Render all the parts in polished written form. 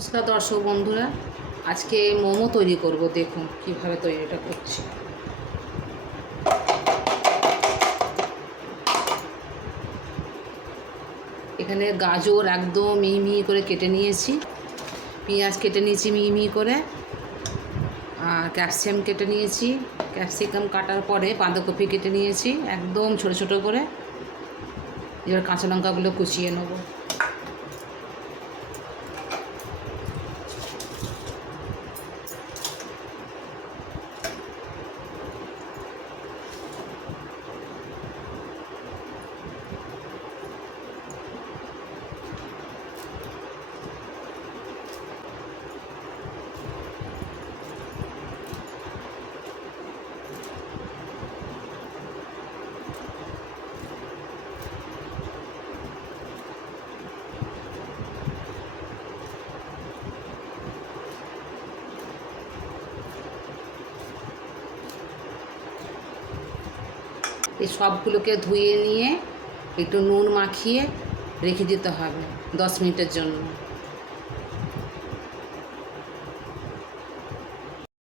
নমস্কার দর্শক বন্ধুরা, আজকে মোমো তৈরি করব। দেখুন কিভাবে তৈরিটা করছি। এখানে গাজর একদম মিহি মিহি করে কেটে নিয়েছি, পেঁয়াজ কেটে নিয়েছি মিহি মিহি করে, আর ক্যাপসিকাম কেটে নিয়েছি। ক্যাপসিকাম কাটার পরে বাঁধাকপি কেটে নিয়েছি একদম ছোট ছোট করে। এবার কাঁচা লঙ্কাগুলো কুচিয়ে নেবো। এই সবগুলোকে ধুয়ে নিয়ে একটু নুন মাখিয়ে রেখে দিতে হবে 10 মিনিটের জন্য।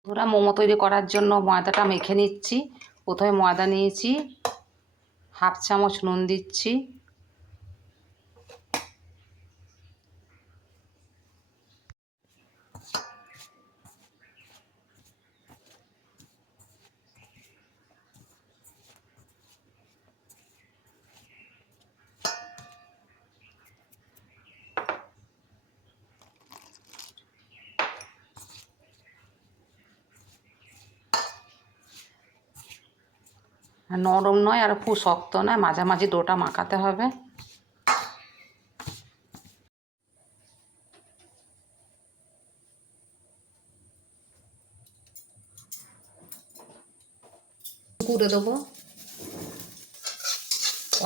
ওরা মোমো তৈরি করার জন্য ময়দাটা মেখে নিচ্ছি। প্রথমে ময়দা নিয়েছি, 1/2 চামচ নুন দিচ্ছি, নরম নয় আর খুব শক্ত নয়, মাঝামাঝি ডোটা মাখাতে হবে। কুড়ে দেবো,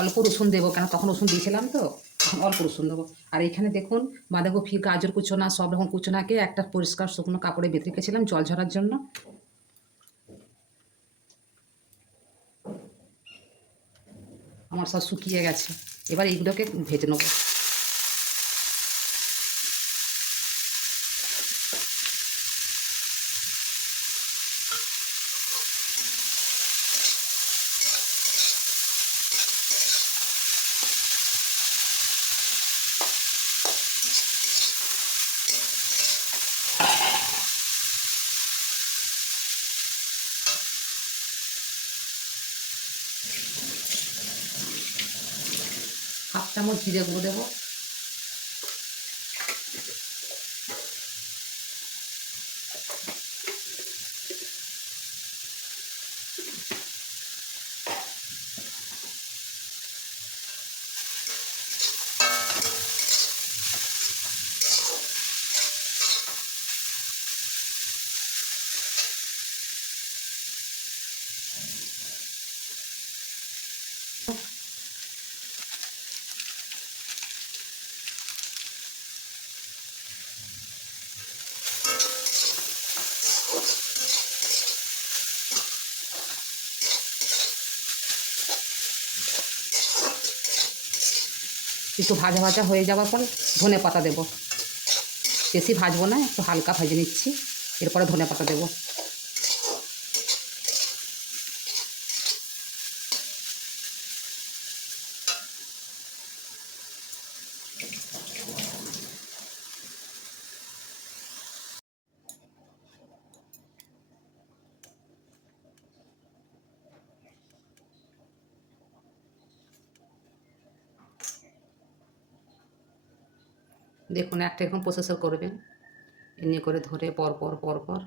অল্প রসুন দেবো, কেন তখন রসুন দিয়েছিলাম তো, অল্প রসুন দেবো। আর এখানে দেখুন বাঁধাকপি, গাজর কুচোনা, সব রকম কুচোনাকে একটা পরিষ্কার শুকনো কাপড়ে বেঁধে রেখেছিলাম জল ঝরার জন্য। আমার সব শুকিয়ে গেছে, এবার এইগুলোকে ভেজে নেবো। হাফ চামচ জিরে গুঁড়ো দেবো, একটু ভাজা ভাজা হয়ে যাওয়ার পর ধনে পাতা দেবো। বেশি ভাজবো না, একটু হালকা ভেজে নিচ্ছি, এরপরে ধনে পাতা দেবো। দেখুন একটা এরকম প্রসেসর করবেন, এমনি করে ধরে পরপর পরপর।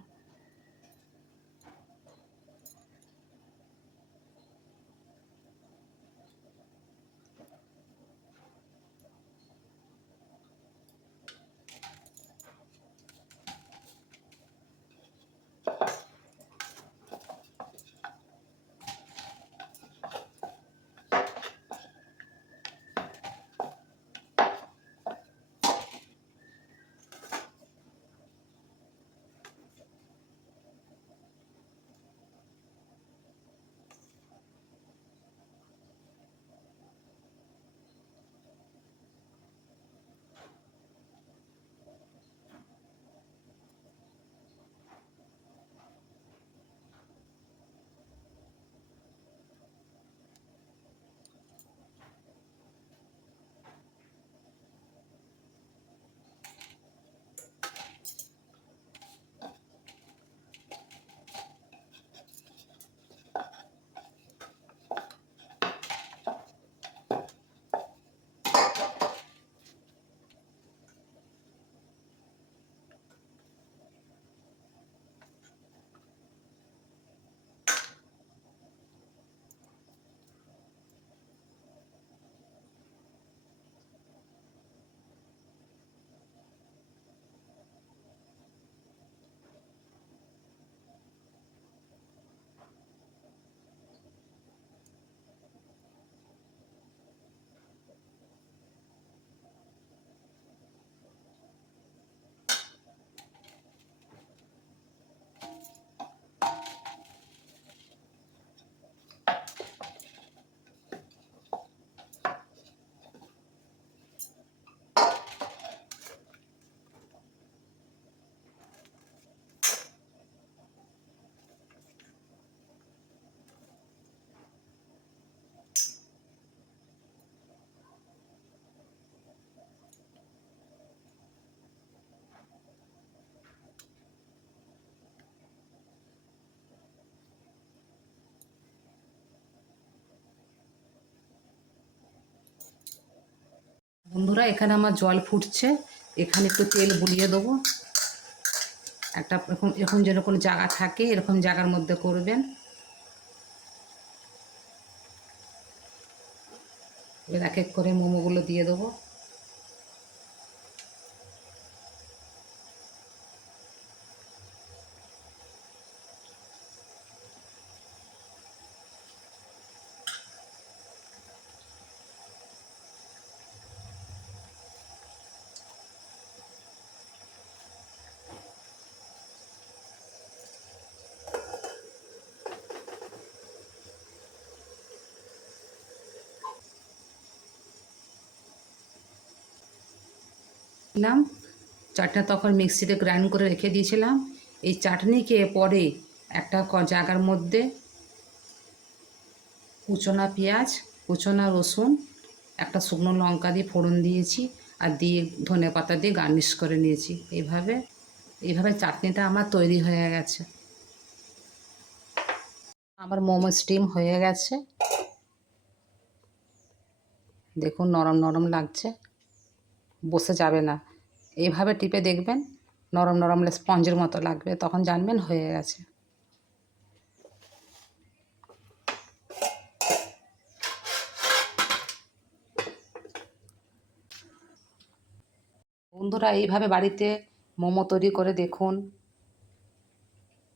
বন্ধুরা এখানে আমার জল ফুটছে, এখানে একটু তেল বুলিয়ে দেবো। একটা এরকম এরকম যেরকম জায়গা থাকে এরকম জায়গার মধ্যে করবেন। এবার এক এক করে মোমোগুলো দিয়ে দেবো। দিলাম চাটনিটা, তখন মিক্সিতে গ্রাইন্ড করে রেখে দিয়েছিলাম। এই চাটনিকে পরে একটা জায়গার মধ্যে কুচনা পেঁয়াজ, কুচনা রসুন, একটা শুকনো লঙ্কা দিয়ে ফোড়ন দিয়েছি, আর দিয়ে ধনেপাতা দিয়ে গার্নিশ করে নিয়েছি। এইভাবে এইভাবে চাটনিটা আমার তৈরি হয়ে গেছে। আমার মোমো স্টিম হয়ে গেছে, দেখুন নরম নরম লাগছে, বসে যাবে না। এইভাবে টিপে দেখবেন, নরম নরম স্পঞ্জের মতো লাগবে, তখন জানবেন হয়ে গেছে। বন্ধুরা এইভাবে বাড়িতে মোমো তৈরি করে দেখুন,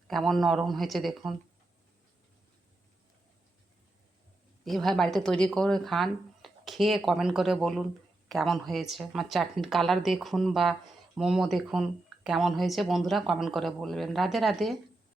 কেমন নরম হয়েছে দেখুন। এইভাবে বাড়িতে তৈরি করে খান, খেয়ে কমেন্ট করে বলুন কেমন হয়েছে। আমার চাটনির কালার দেখুন বা মোমো দেখুন কেমন হয়েছে, বন্ধুরা কমেন্ট করে বলবেন। রাধে রাধে।